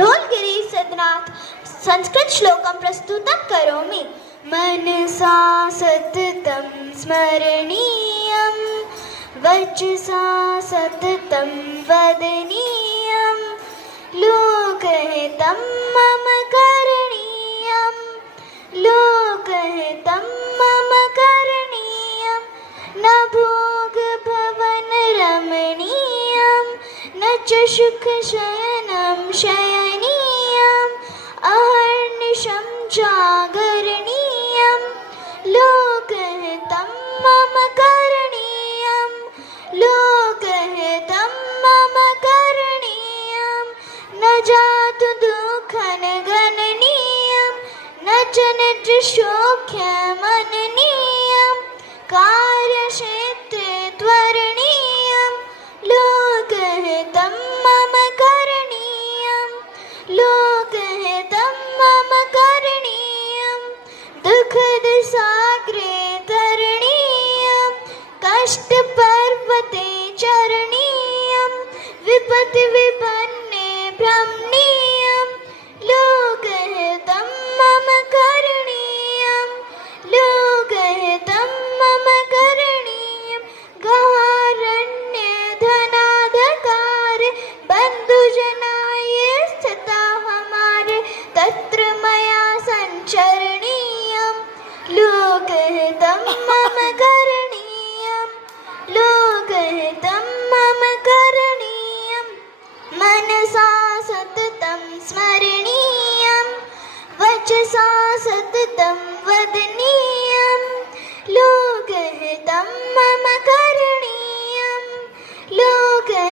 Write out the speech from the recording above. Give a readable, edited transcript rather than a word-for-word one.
ढोलगिरी सदनाथ संस्कृत श्लोकं प्रस्तुतं करोमि। मनसा सततं स्मरणीयं वचसा सततं वदनीयं लोकहितं मम करणीयं लोकहितं मम करणीयं न भोगभवनरमणीयं न च सुखशयनं शयनीयम् अहर्निशं जागरणीयं लोकहितं मम करणीयं लोकहितं मम करणीयं न जातु दुःखं गणनीयं न च निजशोक्यमननीयं कार्यक्षेत्रे त्वरणीयं लोकहितं मम करणीयं लोकहितं मम करणीयं दुःखदसागरे तरणीयं कष्टपर्वते चरणीयं विपत्तिविपन्ने भ्रमणीयं लोकहितं मम करणीयं लोकहितं मम करणीयं गहारण्ये धनाधकारे बन्धुजनाय स्थिता हमारे तत्र मया संचर